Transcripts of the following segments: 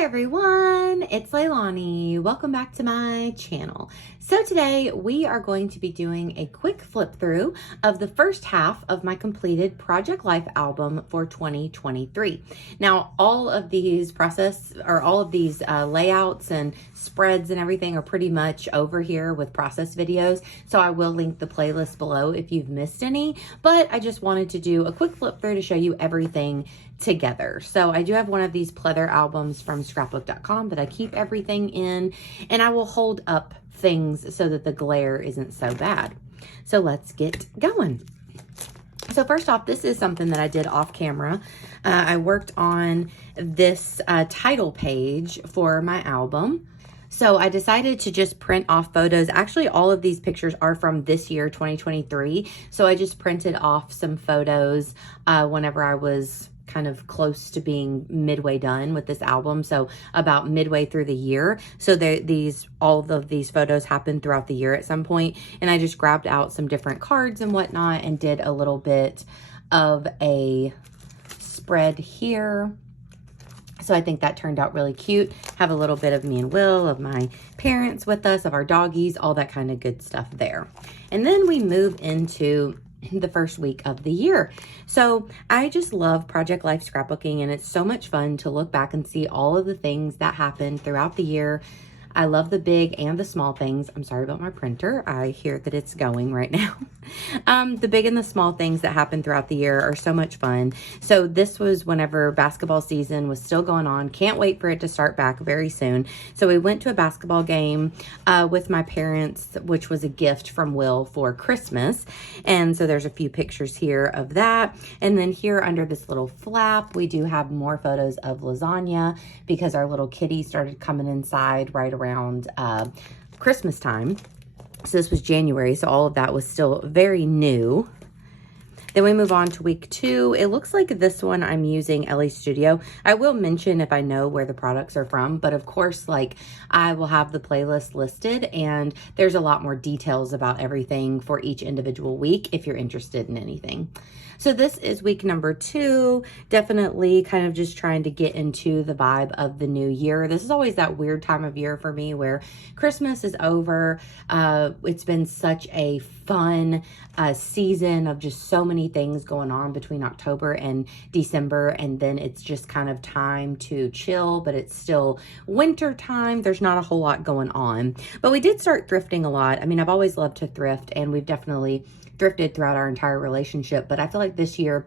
Hi everyone, it's Leilani. Welcome back to my channel. So today we are going to be doing a quick flip through of the first half of my completed Project Life album for 2023. Now all of these layouts and spreads and everything are pretty much over here with process videos. So I will link the playlist below if you've missed any, but I just wanted to do a quick flip through to show you everything together. So I do have one of these pleather albums from scrapbook.com that I keep everything in, and I will hold up things so that the glare isn't so bad. So let's get going. So first off, this is something that I did off camera. I worked on this title page for my album. So I decided to just print off photos. Actually, all of these pictures are from this year, 2023. So I just printed off some photos whenever I was kind of close to being midway done with this album. So about midway through the year. So all of these photos happened throughout the year at some point. And I just grabbed out some different cards and whatnot and did a little bit of a spread here. So I think that turned out really cute. Have a little bit of me and Will, of my parents with us, of our doggies, all that kind of good stuff there. And then we move into the first week of the year. So I just love Project Life scrapbooking, and it's so much fun to look back and see all of the things that happened throughout the year. I love the big and the small things. I'm sorry about my printer. I hear that it's going right now. The big and the small things that happen throughout the year are so much fun. So this was whenever basketball season was still going on. Can't wait for it to start back very soon. So we went to a basketball game with my parents, which was a gift from Will for Christmas. And so there's a few pictures here of that. And then here under this little flap, we do have more photos of lasagna because our little kitty started coming inside right around Christmas time. So this was January, so all of that was still very new. Then we move on to week 2. It looks like this one I'm using Ellie Studio. I will mention if I know where the products are from, but of course, like, I will have the playlist listed, and there's a lot more details about everything for each individual week if you're interested in anything. So this is week number 2, definitely kind of just trying to get into the vibe of the new year. This is always that weird time of year for me where Christmas is over. It's been such a fun season of just so many things going on between October and December, and then it's just kind of time to chill, but it's still winter time. There's not a whole lot going on, but we did start thrifting a lot. I mean, I've always loved to thrift, and we've definitely thrifted throughout our entire relationship, but I feel like this year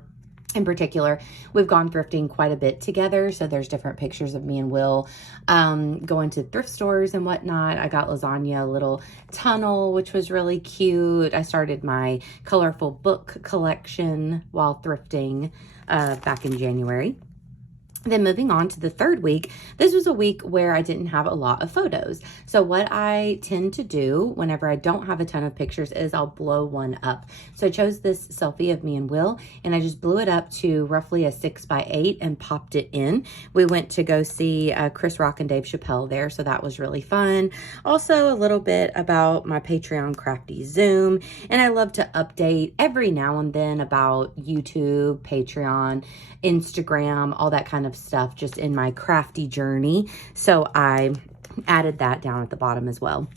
in particular, we've gone thrifting quite a bit together. So there's different pictures of me and Will going to thrift stores and whatnot. I got Lasagna a little tunnel, which was really cute. I started my colorful book collection while thrifting back in January. Then moving on to the third week, this was a week where I didn't have a lot of photos. So what I tend to do whenever I don't have a ton of pictures is I'll blow one up. So I chose this selfie of me and Will, and I just blew it up to roughly a 6x8 and popped it in. We went to go see Chris Rock and Dave Chappelle there, so that was really fun. Also a little bit about my Patreon Crafty Zoom, and I love to update every now and then about YouTube, Patreon, Instagram, all that kind of stuff just in my crafty journey. So I added that down at the bottom as well.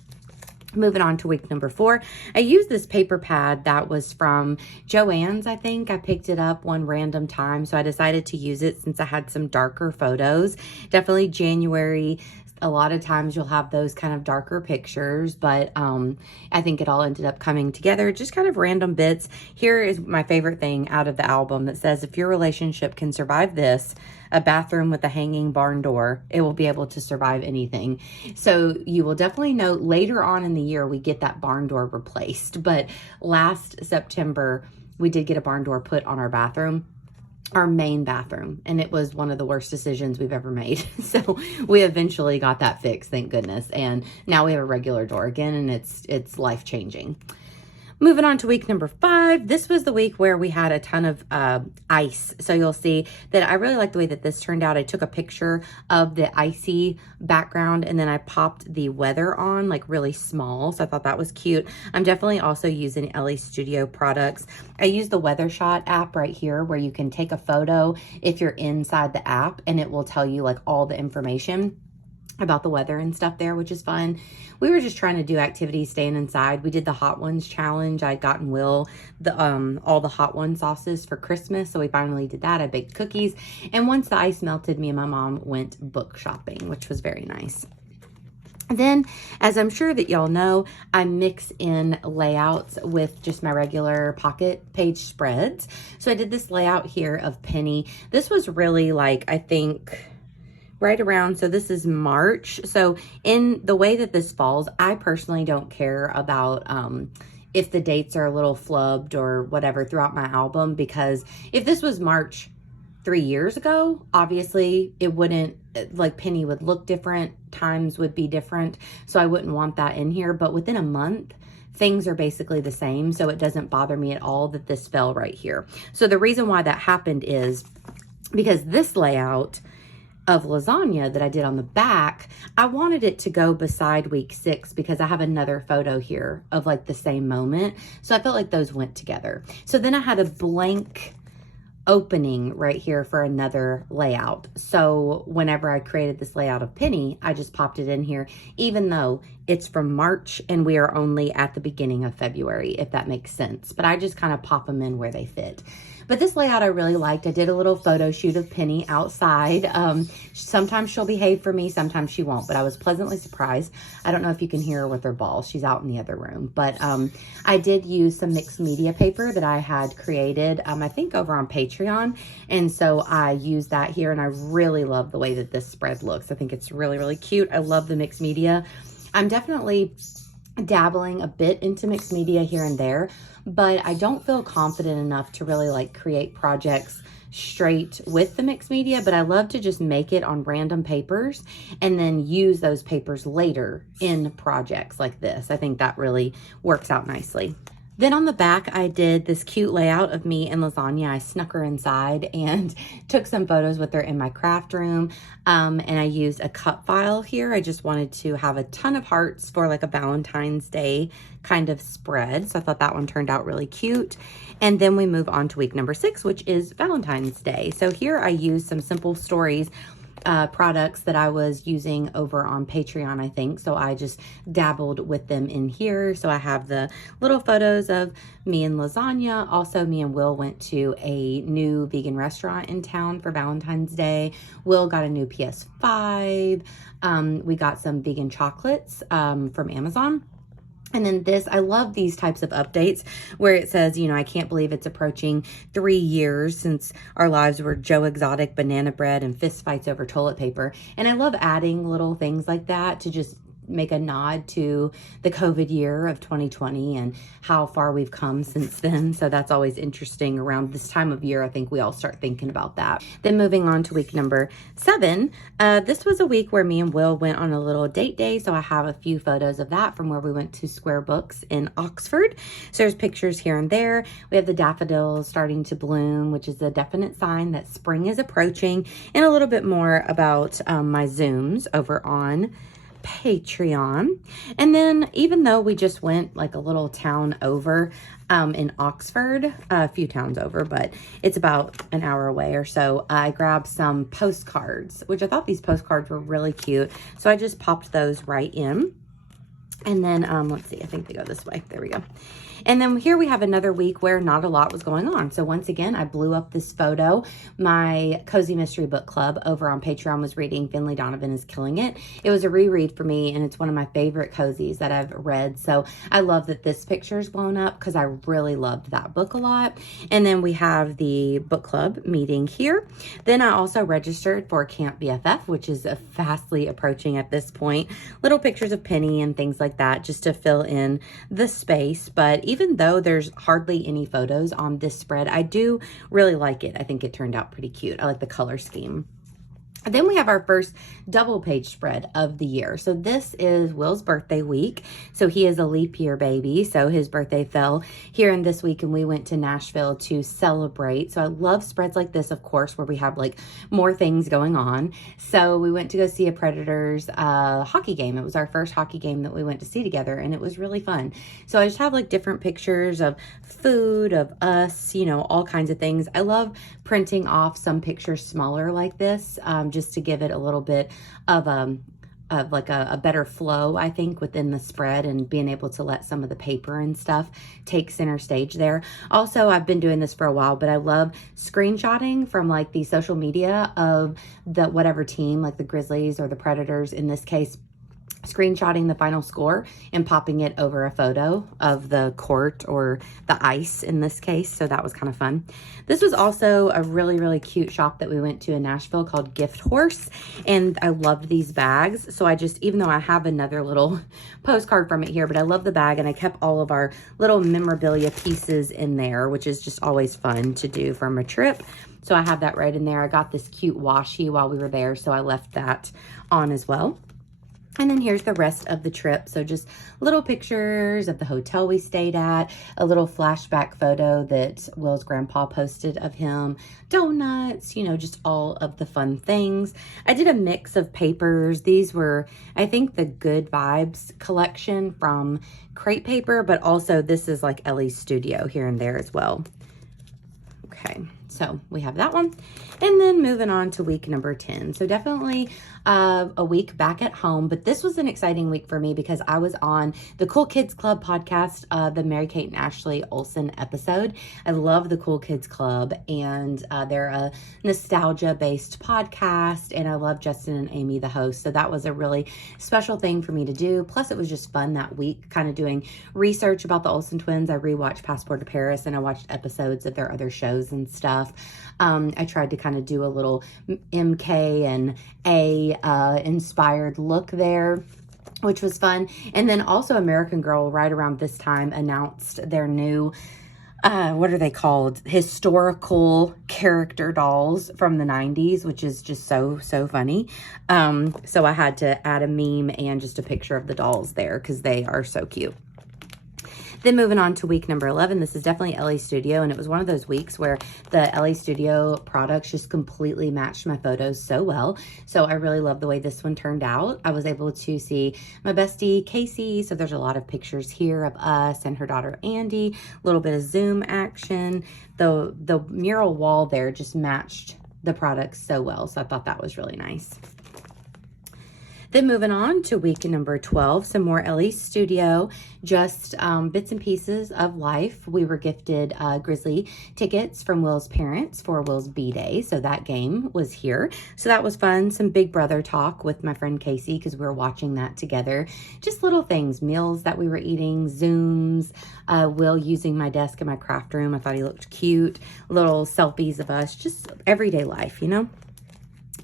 Moving on to week number 4, I used this paper pad that was from Joann's, I think. I picked it up one random time, so I decided to use it since I had some darker photos. Definitely January. A lot of times you'll have those kind of darker pictures, but I think it all ended up coming together, just kind of random bits. Here is my favorite thing out of the album that says, if your relationship can survive this, a bathroom with a hanging barn door, it will be able to survive anything. So you will definitely note later on in the year, we get that barn door replaced. But last September, we did get a barn door put on our bathroom. Our main bathroom, and it was one of the worst decisions we've ever made. So we eventually got that fixed, thank goodness, and now we have a regular door again, and it's life-changing. Moving on to week number 5, this was the week where we had a ton of ice. So you'll see that I really like the way that this turned out. I took a picture of the icy background and then I popped the weather on like really small. So I thought that was cute. I'm definitely also using LA Studio products. I use the Weather Shot app right here where you can take a photo if you're inside the app and it will tell you like all the information about the weather and stuff there, which is fun. We were just trying to do activities staying inside. We did the Hot Ones challenge. I'd gotten Will all the Hot One sauces for Christmas, so we finally did that. I baked cookies, and once the ice melted, me and my mom went book shopping, which was very nice. Then, as I'm sure that y'all know, I mix in layouts with just my regular pocket page spreads. So I did this layout here of Penny. This was really like, I think, right around, so this is March. So in the way that this falls, I personally don't care about if the dates are a little flubbed or whatever throughout my album, because if this was March 3 years ago, obviously it wouldn't, like Penny would look different, times would be different, so I wouldn't want that in here. But within a month, things are basically the same, so it doesn't bother me at all that this fell right here. So the reason why that happened is because this layout of lasagna that I did on the back, I wanted it to go beside week 6 because I have another photo here of like the same moment. So I felt like those went together. So then I had a blank opening right here for another layout. So whenever I created this layout of Penny, I just popped it in here, even though it's from March and we are only at the beginning of February, if that makes sense. But I just kind of pop them in where they fit. But this layout I really liked. I did a little photo shoot of Penny outside. Sometimes she'll behave for me, sometimes she won't, but I was pleasantly surprised. I don't know if you can hear her with her ball. She's out in the other room. But I did use some mixed media paper that I had created, I think over on Patreon. And so I used that here, and I really love the way that this spread looks. I think it's really, really cute. I love the mixed media. I'm definitely dabbling a bit into mixed media here and there, but I don't feel confident enough to really like create projects straight with the mixed media, but I love to just make it on random papers and then use those papers later in projects like this. I think that really works out nicely. Then on the back, I did this cute layout of me and Lasagna. I snuck her inside and took some photos with her in my craft room. And I used a cut file here. I just wanted to have a ton of hearts for like a Valentine's Day kind of spread. So I thought that one turned out really cute. And then we move on to week number 6, which is Valentine's Day. So here I used some Simple Stories products that I was using over on Patreon, I think. So I just dabbled with them in here. So I have the little photos of me and Lasagna. Also, me and Will went to a new vegan restaurant in town for Valentine's Day. Will got a new PS5. We got some vegan chocolates from Amazon. And then this, I love these types of updates where it says, you know, I can't believe it's approaching 3 years since our lives were Joe Exotic, banana bread, and fist fights over toilet paper. And I love adding little things like that to just make a nod to the COVID year of 2020 and how far we've come since then. So that's always interesting around this time of year. I think we all start thinking about that. Then moving on to week number 7, this was a week where me and Will went on a little date day. So I have a few photos of that from where we went to Square Books in Oxford. So there's pictures here and there. We have the daffodils starting to bloom, which is a definite sign that spring is approaching, and a little bit more about my Zooms over on Patreon. And then even though we just went like a little town over in Oxford, a few towns over, but it's about an hour away or so, I grabbed some postcards, which I thought these postcards were really cute. So I just popped those right in. And then let's see, I think they go this way. There we go. And then here we have another week where not a lot was going on. So once again, I blew up this photo. My Cozy Mystery Book Club over on Patreon was reading Finley Donovan is Killing It. It was a reread for me, and it's one of my favorite cozies that I've read. So I love that this picture is blown up because I really loved that book a lot. And then we have the book club meeting here. Then I also registered for Camp BFF, which is fastly approaching at this point. Little pictures of Penny and things like that just to fill in the space. But even though there's hardly any photos on this spread, I do really like it. I think it turned out pretty cute. I like the color scheme. Then we have our first double page spread of the year. So this is Will's birthday week. So he is a leap year baby. So his birthday fell here in this week and we went to Nashville to celebrate. So I love spreads like this, of course, where we have like more things going on. So we went to go see a Predators hockey game. It was our first hockey game that we went to see together and it was really fun. So I just have like different pictures of food, of us, you know, all kinds of things. I love printing off some pictures smaller like this, just to give it a little bit of like a better flow, I think, within the spread and being able to let some of the paper and stuff take center stage there. Also, I've been doing this for a while, but I love screenshotting from like the social media of the whatever team, like the Grizzlies or the Predators in this case, screenshotting the final score and popping it over a photo of the court or the ice in this case. So that was kind of fun. This was also a really, really cute shop that we went to in Nashville called Gift Horse. And I loved these bags. So I just, even though I have another little postcard from it here, but I love the bag and I kept all of our little memorabilia pieces in there, which is just always fun to do from a trip. So I have that right in there. I got this cute washi while we were there, so I left that on as well. And then here's the rest of the trip. So just little pictures of the hotel we stayed at, a little flashback photo that Will's grandpa posted of him, donuts, you know, just all of the fun things. I did a mix of papers. These were, I think, the Good Vibes collection from Crate Paper, but also this is like Ellie's studio here and there as well. Okay, so we have that one. And then moving on to week number 10. So definitely a week back at home, but this was an exciting week for me because I was on the Cool Kids Club podcast, the Mary Kate and Ashley Olsen episode. I love the Cool Kids Club and they're a nostalgia-based podcast and I love Justin and Amy, the host. So that was a really special thing for me to do. Plus it was just fun that week, kind of doing research about the Olsen twins. I rewatched Passport to Paris and I watched episodes of their other shows and stuff. I tried to kind of do a little MK and A inspired look there, which was fun. And then also American Girl right around this time announced their new what are they called? Historical character dolls from the 90s, which is just so funny. So I had to add a meme and just a picture of the dolls there because they are so cute. Then moving on to week number 11, this is definitely Ellie's studio, and it was one of those weeks where the Ellie Studio products just completely matched my photos so well. So I really love the way this one turned out. I was able to see my bestie Casey, so there's a lot of pictures here of us and her daughter Andy, a little bit of zoom action. The mural wall there just matched the products so well, so I thought that was really nice. Then moving on to week number 12, some more Ellie's Studio, just bits and pieces of life. We were gifted Grizzly tickets from Will's parents for Will's B-Day, so that game was here. So that was fun. Some Big Brother talk with my friend Casey because we were watching that together. Just little things, meals that we were eating, Zooms, Will using my desk in my craft room. I thought he looked cute. Little selfies of us, just everyday life, you know?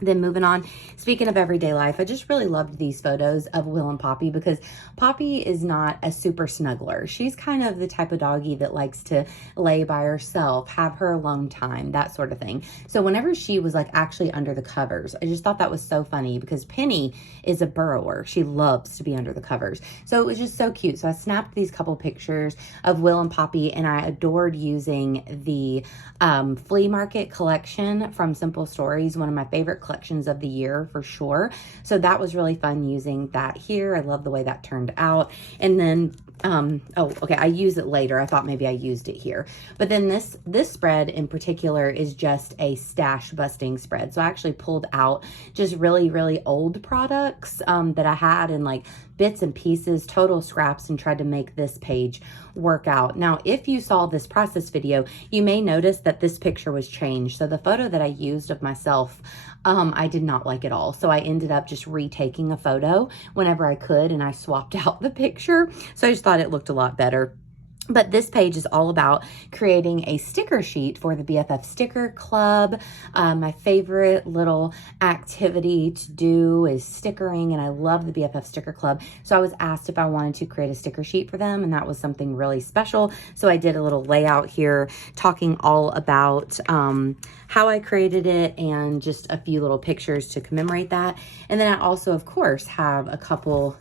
Then moving on, speaking of everyday life, I just really loved these photos of Will and Poppy because Poppy is not a super snuggler. She's kind of the type of doggy that likes to lay by herself, have her alone time, that sort of thing. So whenever she was like actually under the covers, I just thought that was so funny because Penny is a burrower. She loves to be under the covers. So it was just so cute. So I snapped these couple pictures of Will and Poppy and I adored using the flea market collection from Simple Stories, one of my favorite collections of the year for sure. So that was really fun using that here. I love the way that turned out. And then oh, okay, I use it later. I thought maybe I used it here. But then this spread in particular is just a stash busting spread. So I actually pulled out just really old products that I had in like bits and pieces, total scraps, and tried to make this page work out. Now, if you saw this process video, you may notice that this picture was changed. So the photo that I used of myself, I did not like at all. So I ended up just retaking a photo whenever I could, and I swapped out the picture. So I just thought it looked a lot better. But this page is all about creating a sticker sheet for the BFF Sticker Club. My favorite little activity to do is stickering, and I love the BFF Sticker Club. So I was asked if I wanted to create a sticker sheet for them, and that was something really special. So I did a little layout here talking all about how I created it and just a few little pictures to commemorate that. And then I also, of course, have a couple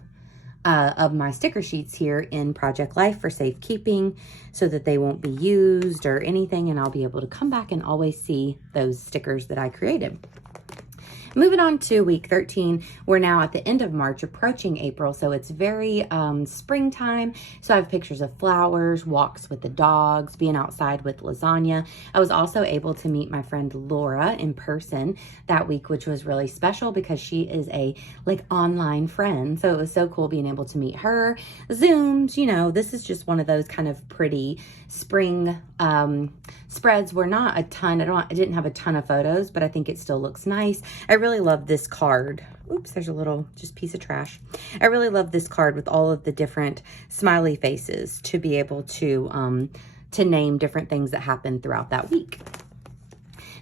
of my sticker sheets here in Project Life for safekeeping so that they won't be used or anything, and I'll be able to come back and always see those stickers that I created. Moving on to week 13, we're now at the end of March, approaching April, so it's very springtime. So I have pictures of flowers, walks with the dogs, being outside with lasagna. I was also able to meet my friend Laura in person that week, which was really special because she is a online friend. So it was so cool being able to meet her. Zooms, you know, this is just one of those kind of pretty spring spreads. Were not a ton. I didn't have a ton of photos, but I think it still looks nice. I really love this card. Oops, there's a little just piece of trash. I really love this card with all of the different smiley faces to be able to name different things that happened throughout that week.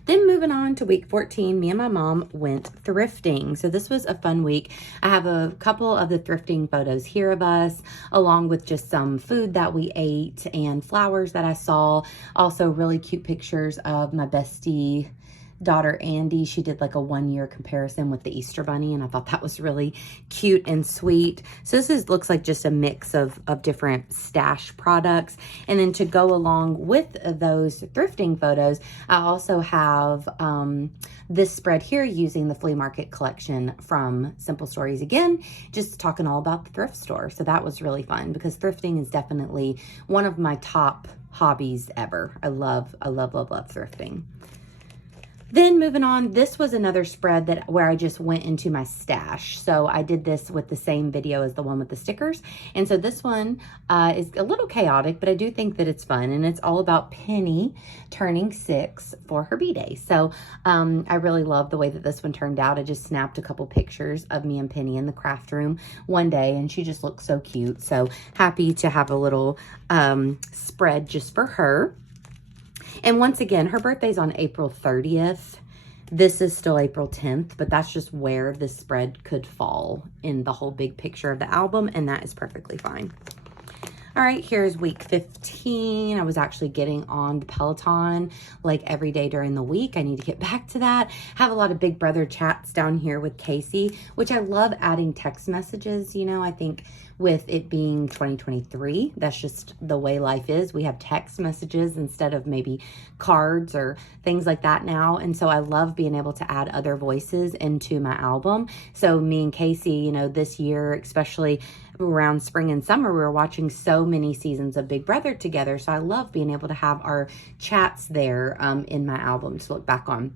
Then moving on to week 14, me and my mom went thrifting. So this was a fun week. I have a couple of the thrifting photos here of us, along with just some food that we ate and flowers that I saw. Also really cute pictures of my bestie daughter Andy. She did like a 1-year comparison with the Easter Bunny, and I thought that was really cute and sweet. So this looks like just a mix of different stash products. And then to go along with those thrifting photos, I also have this spread here using the flea market collection from Simple Stories again, just talking all about the thrift store. So that was really fun because thrifting is definitely one of my top hobbies ever. I love thrifting. Then moving on, this was another spread where I just went into my stash. So I did this with the same video as the one with the stickers. And so this one is a little chaotic, but I do think that it's fun. And it's all about Penny turning 6 for her B-Day. So I really love the way that this one turned out. I just snapped a couple pictures of me and Penny in the craft room one day, and she just looked so cute. So happy to have a little spread just for her. And once again, her birthday's on April 30th. This is still April 10th, but that's just where this spread could fall in the whole big picture of the album, and that is perfectly fine. All right, here's week 15. I was actually getting on the Peloton like every day during the week. I need to get back to that. Have a lot of Big Brother chats down here with Casey, which I love adding text messages. You know, I think with it being 2023, that's just the way life is. We have text messages instead of maybe cards or things like that now. And so I love being able to add other voices into my album. So me and Casey, you know, this year, especially around spring and summer, we were watching so many seasons of Big Brother together. So I love being able to have our chats there in my album to look back on.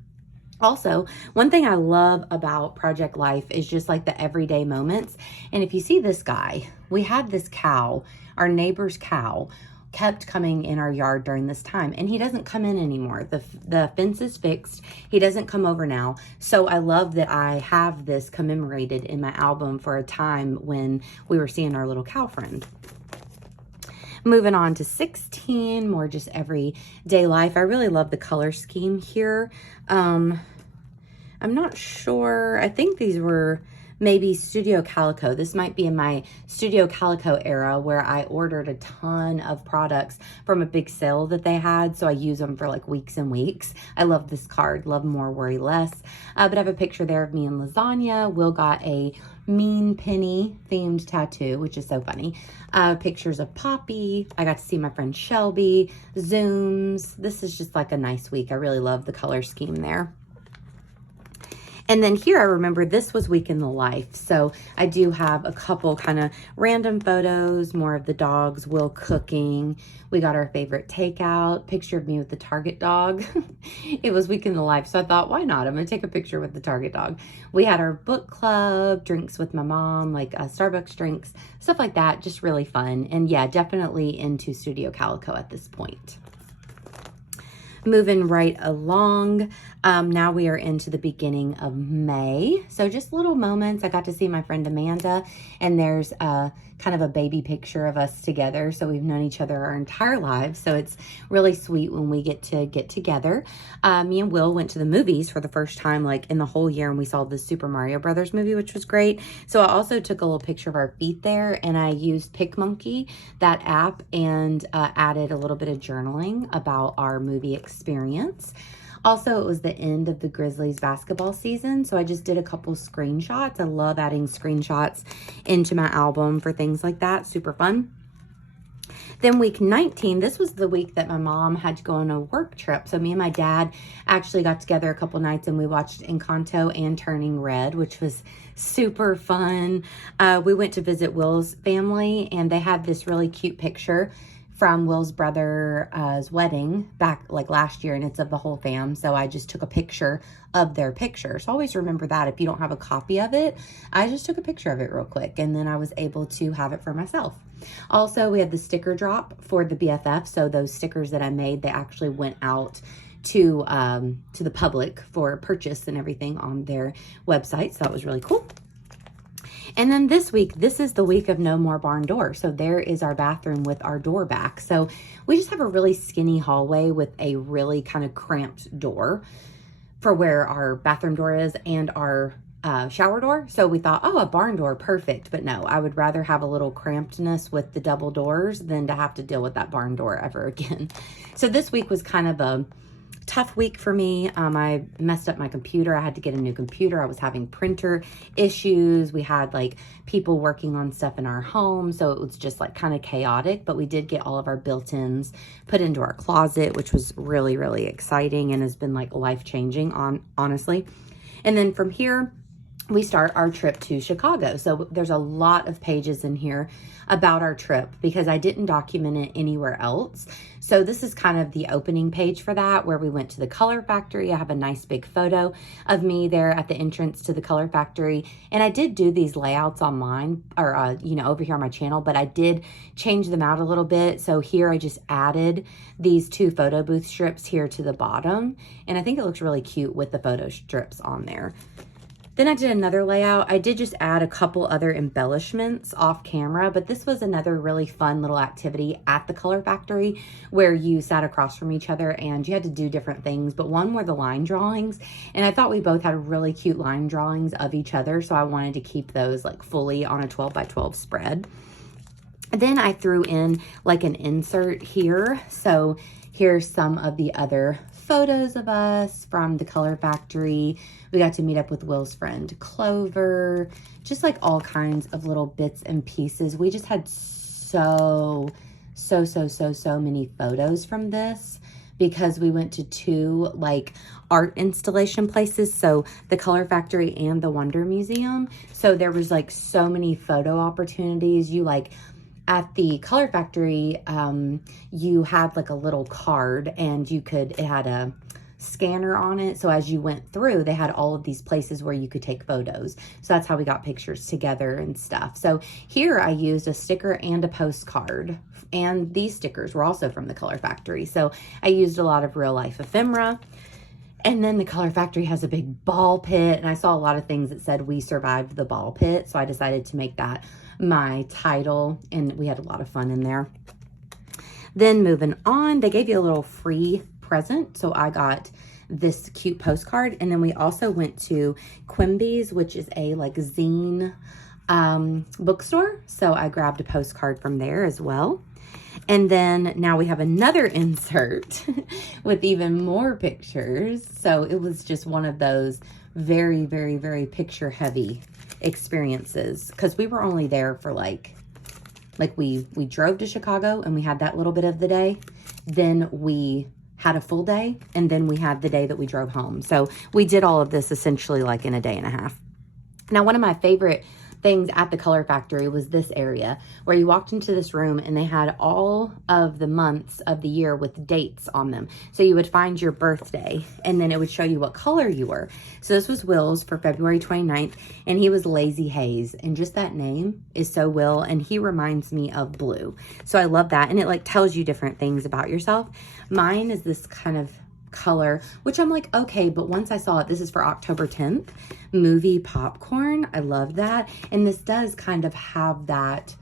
Also, one thing I love about Project Life is just like the everyday moments. And if you see this guy, we had this cow, our neighbor's cow, kept coming in our yard during this time, and he doesn't come in anymore. The fence is fixed. He doesn't come over now. So I love that I have this commemorated in my album for a time when we were seeing our little cow friend. Moving on to 16, more just everyday life. I really love the color scheme here. I'm not sure. I think these were maybe Studio Calico. This might be in my Studio Calico era where I ordered a ton of products from a big sale that they had. So I use them for like weeks and weeks. I love this card. Love more, worry less. But I have a picture there of me and lasagna. Will got a Mean Penny themed tattoo, which is so funny. Pictures of Poppy. I got to see my friend Shelby. Zooms. This is just like a nice week. I really love the color scheme there. And then here, I remember this was week in the life. So I do have a couple kind of random photos, more of the dogs, Will cooking. We got our favorite takeout, picture of me with the Target dog. It was week in the life. So I thought, why not? I'm going to take a picture with the Target dog. We had our book club, drinks with my mom, like Starbucks drinks, stuff like that. Just really fun. And yeah, definitely into Studio Calico at this point. Moving right along, now we are into the beginning of May. So just little moments. I got to see my friend Amanda, and there's kind of a baby picture of us together. So we've known each other our entire lives. So it's really sweet when we get together. Me and Will went to the movies for the first time like in the whole year, and we saw the Super Mario Brothers movie, which was great. So I also took a little picture of our feet there, and I used PicMonkey, that app, and added a little bit of journaling about our movie experience. Also, it was the end of the Grizzlies basketball season, so I just did a couple screenshots. I love adding screenshots into my album for things like that. Super fun. Then week 19, this was the week that my mom had to go on a work trip. So me and my dad actually got together a couple nights, and we watched Encanto and Turning Red, which was super fun. We went to visit Will's family, and they had this really cute picture from Will's brother's wedding back like last year, and it's of the whole fam. So I just took a picture of their picture. So always remember that if you don't have a copy of it, I just took a picture of it real quick, and then I was able to have it for myself. Also, we had the sticker drop for the BFF. So those stickers that I made, they actually went out to the public for purchase and everything on their website. So that was really cool. And then this week, this is the week of no more barn door. So there is our bathroom with our door back. So we just have a really skinny hallway with a really kind of cramped door for where our bathroom door is and our shower door. So we thought, oh, a barn door, perfect. But no, I would rather have a little crampedness with the double doors than to have to deal with that barn door ever again. So this week was kind of a tough week for me. I messed up my computer. I had to get a new computer. I was having printer issues. We had like people working on stuff in our home. So it was just like kind of chaotic, but we did get all of our built-ins put into our closet, which was really, really exciting and has been like life-changing honestly. And then from here, we start our trip to Chicago. So there's a lot of pages in here about our trip because I didn't document it anywhere else. So this is kind of the opening page for that, where we went to the Color Factory. I have a nice big photo of me there at the entrance to the Color Factory. And I did do these layouts online or, over here on my channel, but I did change them out a little bit. So here I just added these 2 photo booth strips here to the bottom. And I think it looks really cute with the photo strips on there. Then I did another layout. I did just add a couple other embellishments off camera, but this was another really fun little activity at the Color Factory where you sat across from each other and you had to do different things, but one were the line drawings, and I thought we both had really cute line drawings of each other, so I wanted to keep those like fully on a 12 by 12 spread. Then I threw in like an insert here. So here's some of the other photos of us from the Color Factory. We got to meet up with Will's friend Clover, just like all kinds of little bits and pieces. We just had so many photos from this because we went to 2 like art installation places. So the Color Factory and the Wonder Museum. So there was like so many photo opportunities. You like at the Color Factory, you had like a little card and it had a scanner on it. So as you went through, they had all of these places where you could take photos. So that's how we got pictures together and stuff. So here I used a sticker and a postcard, and these stickers were also from the Color Factory. So I used a lot of real life ephemera. And then the Color Factory has a big ball pit, and I saw a lot of things that said we survived the ball pit. So I decided to make that my title, and we had a lot of fun in there. Then moving on, they gave you a little free present. So I got this cute postcard, and then we also went to Quimby's, which is a like zine bookstore. So I grabbed a postcard from there as well. And then now we have another insert with even more pictures. So it was just one of those very, very, very picture heavy experiences because we were only there for like we drove to Chicago and we had that little bit of the day. Then we had a full day, and then we had the day that we drove home. So we did all of this essentially like in a day and a half. Now, one of my favorite things at the Color Factory was this area where you walked into this room and they had all of the months of the year with dates on them. So you would find your birthday and then it would show you what color you were. So this was Will's for February 29th, and he was Lazy Haze, and just that name is so Will, and he reminds me of blue. So I love that, and it like tells you different things about yourself. Mine is this kind of color, which I'm like, okay, but once I saw it, this is for October 10th, movie popcorn. I love that. And this does kind of have that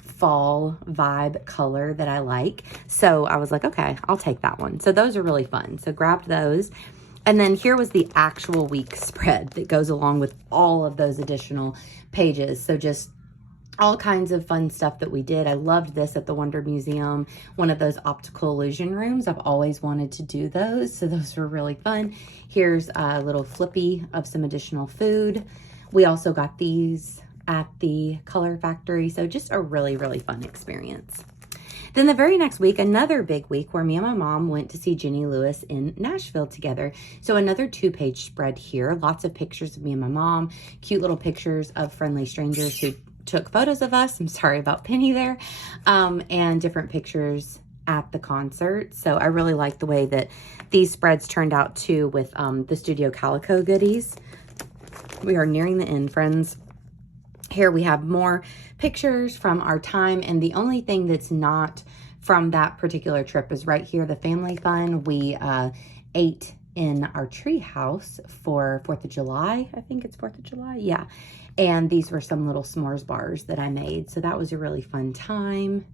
fall vibe color that I like. So I was like, okay, I'll take that one. So those are really fun. So grabbed those. And then here was the actual week spread that goes along with all of those additional pages. So just all kinds of fun stuff that we did. I loved this at the Wonder Museum, one of those optical illusion rooms. I've always wanted to do those, so those were really fun. Here's a little flippy of some additional food. We also got these at the Color Factory, so just a really, really fun experience. Then the very next week, another big week where me and my mom went to see Jenny Lewis in Nashville together. So another 2-page spread here, lots of pictures of me and my mom, cute little pictures of friendly strangers who took photos of us. I'm sorry about Penny there. And different pictures at the concert. So I really like the way that these spreads turned out too with the Studio Calico goodies. We are nearing the end, friends. Here we have more pictures from our time, and the only thing that's not from that particular trip is right here, the family fun. We ate in our tree house for 4th of July. I think it's 4th of July. Yeah. And these were some little s'mores bars that I made. So that was a really fun time.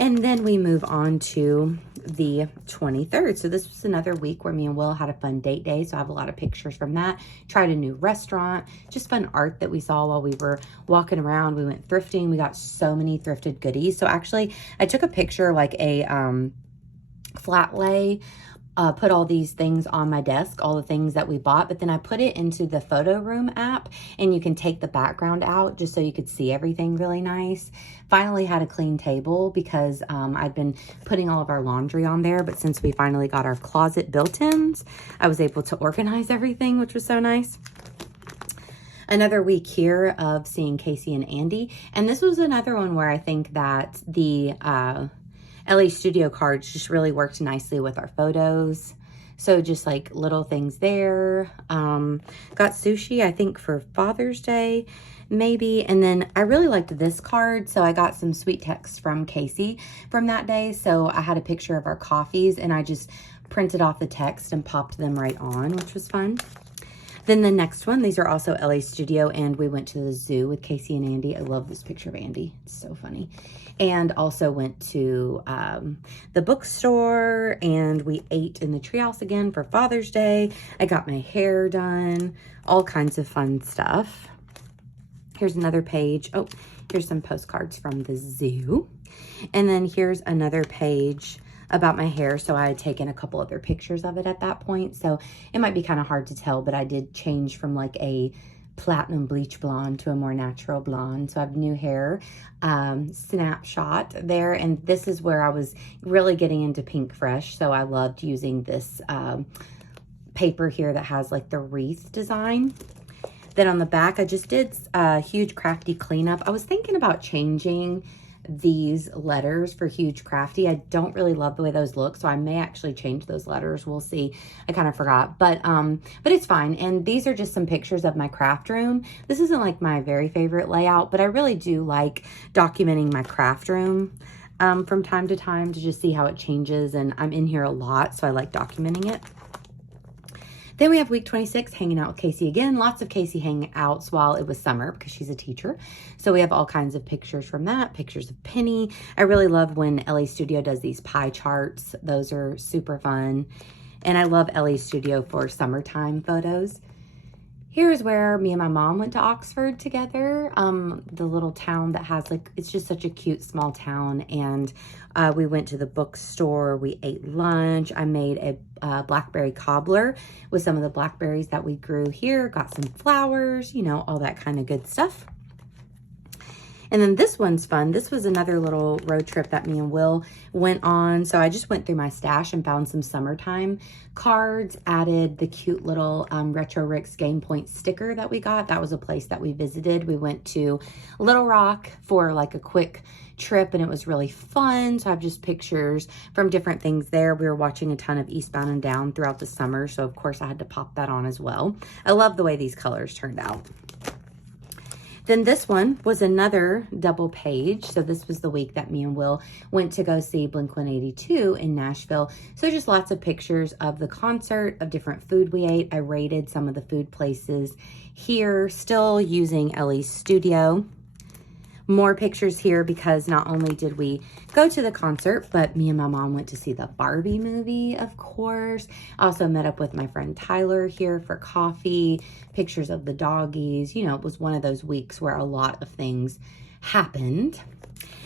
And then we move on to the 23rd. So this was another week where me and Will had a fun date day. So I have a lot of pictures from that. Tried a new restaurant, just fun art that we saw while we were walking around. We went thrifting. We got so many thrifted goodies. So actually I took a picture, like a flat lay, put all these things on my desk, all the things that we bought, but then I put it into the photo room app, and you can take the background out just so you could see everything really nice. Finally had a clean table because I'd been putting all of our laundry on there, but since we finally got our closet built-ins, I was able to organize everything, which was so nice. Another week here of seeing Casey and Andy, and this was another one where I think that the LA Studio cards just really worked nicely with our photos. So just like little things there. Got sushi, I think, for Father's Day, maybe. And then I really liked this card. So I got some sweet texts from Casey from that day. So I had a picture of our coffees, and I just printed off the text and popped them right on, which was fun. Then the next one, these are also LA Studio, and we went to the zoo with Casey and Andy. I love this picture of Andy. It's so funny. And also went to the bookstore, and we ate in the treehouse again for Father's Day. I got my hair done, all kinds of fun stuff. Here's another page. Oh, here's some postcards from the zoo. And then here's another page about my hair. So I had taken a couple other pictures of it at that point. So it might be kind of hard to tell, but I did change from like a platinum bleach blonde to a more natural blonde. So I have new hair snapshot there. And this is where I was really getting into Pink Fresh. So I loved using this paper here that has like the wreath design. Then on the back, I just did a huge crafty cleanup. I was thinking about changing these letters for Huge Crafty. I don't really love the way those look, so I may actually change those letters. We'll see. I kind of forgot, but it's fine. And these are just some pictures of my craft room. This isn't like my very favorite layout, but I really do like documenting my craft room from time to time to just see how it changes. And I'm in here a lot, so I like documenting it. Then we have week 26, hanging out with Casey again. Lots of Casey hangouts while it was summer because she's a teacher. So we have all kinds of pictures from that, pictures of Penny. I really love when LA Studio does these pie charts. Those are super fun. And I love LA Studio for summertime photos. Here's where me and my mom went to Oxford together, the little town that has like, it's just such a cute small town. And we went to the bookstore, we ate lunch. I made a blackberry cobbler with some of the blackberries that we grew here, got some flowers, you know, all that kind of good stuff. And then this one's fun. This was another little road trip that me and Will went on. So I just went through my stash and found some summertime cards, added the cute little Retro Ricks Game Point sticker that we got. That was a place that we visited. We went to Little Rock for like a quick trip, and it was really fun. So I have just pictures from different things there. We were watching a ton of Eastbound and Down throughout the summer. So of course I had to pop that on as well. I love the way these colors turned out. Then this one was another double page. So this was the week that me and Will went to go see Blink-182 in Nashville. So just lots of pictures of the concert, of different food we ate. I rated some of the food places here, still using Ellie's studio. More pictures here because not only did we go to the concert, but me and my mom went to see the Barbie movie, of course. I also met up with my friend Tyler here for coffee, pictures of the doggies. You know, it was one of those weeks where a lot of things happened.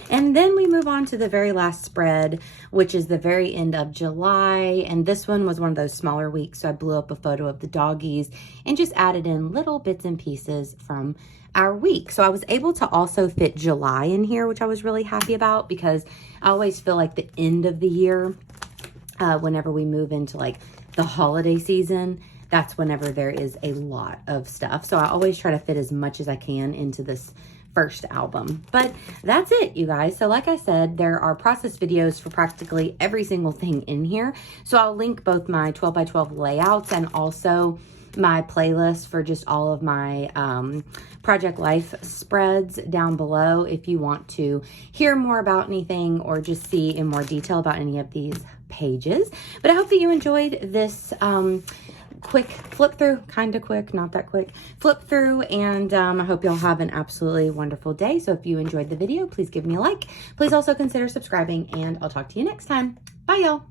And then we move on to the very last spread, which is the very end of July. And this one was one of those smaller weeks. So I blew up a photo of the doggies and just added in little bits and pieces from our week. So I was able to also fit July in here, which I was really happy about because I always feel like the end of the year, whenever we move into like the holiday season, that's whenever there is a lot of stuff. So I always try to fit as much as I can into this first album. But that's it, you guys. So like I said, there are process videos for practically every single thing in here. So I'll link both my 12 by 12 layouts and also my playlist for just all of my Project Life spreads down below if you want to hear more about anything or just see in more detail about any of these pages. But I hope that you enjoyed this quick flip through, kind of quick, not that quick, flip through, and I hope y'all have an absolutely wonderful day. So if you enjoyed the video, please give me a like. Please also consider subscribing, and I'll talk to you next time. Bye, y'all.